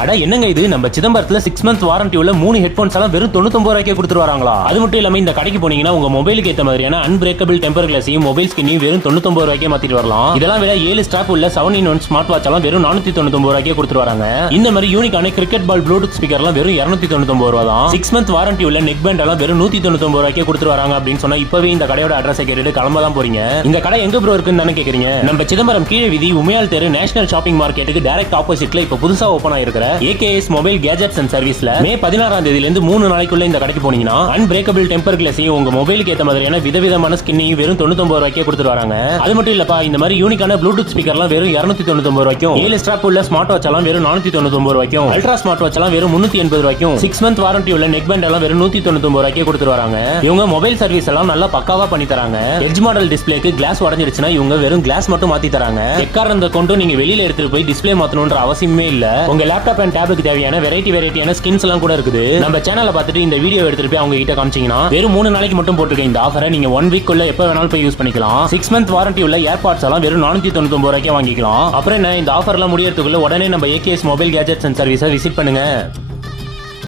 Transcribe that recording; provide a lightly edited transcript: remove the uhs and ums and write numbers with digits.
அட என்னங்க இது, நம்ம சிதம்பரத்துல 6 months வாரண்டி உள்ள 3 ஹெட்போன்ஸ் எல்லாம் வெறும் 99 ரூபாய்க்கே கொடுத்துட்டு வராங்களா? அது மட்டும் இல்லாம இந்த கடைக்கு போனீங்கன்னா உங்க மொபைலுக்கு ஏத்த மாதிரியான அன்பிரேக்கபிள் டெம்பர் கிளாஸையும் மொபைல் ஸ்கின்னையும் வெறும் 99 ரூபாய்க்கே மாத்திட்டு வரலாம். இதெல்லாம் விட 7 ஸ்ட்ராப் உள்ள 7-in-1 ஸ்மார்ட் வாட்ச் எல்லாம் வெறும் 499 ரூபாய்க்கே கொடுத்துட்டு வராங்க. இந்த மாதிரி யூனிக்கான கிரிக்கெட் பால் ப்ளூடூத் ஸ்பீக்கர் எல்லாம் வெறும் 299 ரூபா தான். 6 month வாரண்டி உள்ள நெக் பேண்ட் எல்லாம் வெறும் 199 ரூபாய்க்கே கொடுத்துட்டு வராங்க அப்படின்னு சொன்னா இப்பவே இந்த கடையோட அட்ரஸை கேட்டுட்டு கிளம்ப தான் போறீங்க. இந்த கடை எங்க ப்ரோ இருக்குன்னு தானே கேக்குறீங்க? நம்ம சிதம்பரம் கீழே வீதி உமையால் தெரு நேஷனல் ஷாப்பிங் மார்க்கெட்டுக்கு டைரக்ட் ஆப்போசிட்ல இப்ப புதுசா ஓபன் ஆயிருக்கிற ஏகேஎஸ் மொபைல் கேஜெட்ஸ் அண்ட் சர்வீஸ்ல மே 16ஆம் தேதியில இருந்து 3 நாளைக்குள்ள இந்த கடைக்கு போனீங்கன்னா அன்பிரேக்கபிள் டெம்பர் கிளாஸையும் உங்க மொபைலுக்கு ஏத்த மாதிரியான விதவிதமான ஸ்கின்னையும் வெறும் 99 ரூபாய்க்கே கொடுத்துட்டு வராங்க. அது மட்டும் இல்லப்பா, இந்த மாதிரி யூனிக்கான ப்ளூடூத் ஸ்பீக்கர்லாம் வெறும் 299 ரூபாய்க்கும், 7 ஸ்ட்ராப் உள்ள ஸ்மார்ட் வாட்ச் எல்லாம் வெறும் 499 ரூபாய்க்கும், அல்ட்ரா ஸ்மார்ட் வாட்ச் எல்லாம் வெறும் 380 ரூபாய்க்கும், 6 month வாரண்டி உள்ள நெக் பேண்ட் எல்லாம் வெறும் 199 ரூபாய்க்கே கொடுத்துட்டு வராங்க. இவங்க மொபைல் சர்வீஸ் எல்லாம் நல்லா பக்காவா பண்ணி தராங்க. எட்ஜ் மாடல் டிஸ்பிளேக்கு கிளாஸ் உடைஞ்சிருச்சுன்னா இவங்க வெறும் கிளாஸ் மட்டும் மாத்தி தராங்க. எக்காரணத்தை கொண்டு நீங்க வெளியில எடுத்துட்டு போய் டிஸ்பிளே மாத்தணும்ன்ற அவசியமே இல்ல. உங்க லேப்டாப் அண்ட் டேபுக்கு தேவையான வெரைட்டியான ஸ்கின்ஸ் எல்லாம் கூட இருக்குது. நம்ம சேனலை பார்த்துட்டு இந்த வீடியோ எடுத்துட்டு போய் அவங்க கிட்ட காமிச்சீங்கன்னா வெறும் 3 நாளைக்கு மட்டும் போட்டுருக்க இந்த ஆஃபரை நீங்க 1 வீக் குள்ள எப்ப வேணாலும் போய் யூஸ் பண்ணிக்கலாம். 6 month வாரண்டி உள்ள ஏர்பாட்ஸ் எல்லாம் வெறும் 499 ரூபாய்க்கே வாங்கிக்கலாம். அப்புறம் என்ன, இந்த ஆஃபர் எல்லாம் முடியறதுக்குள்ள உடனே நம்ம ஏகேஎஸ் மொபைல் கேஜெட்ஸ் அண்ட் சர்வீஸை விசிட் பண்ணுங்க.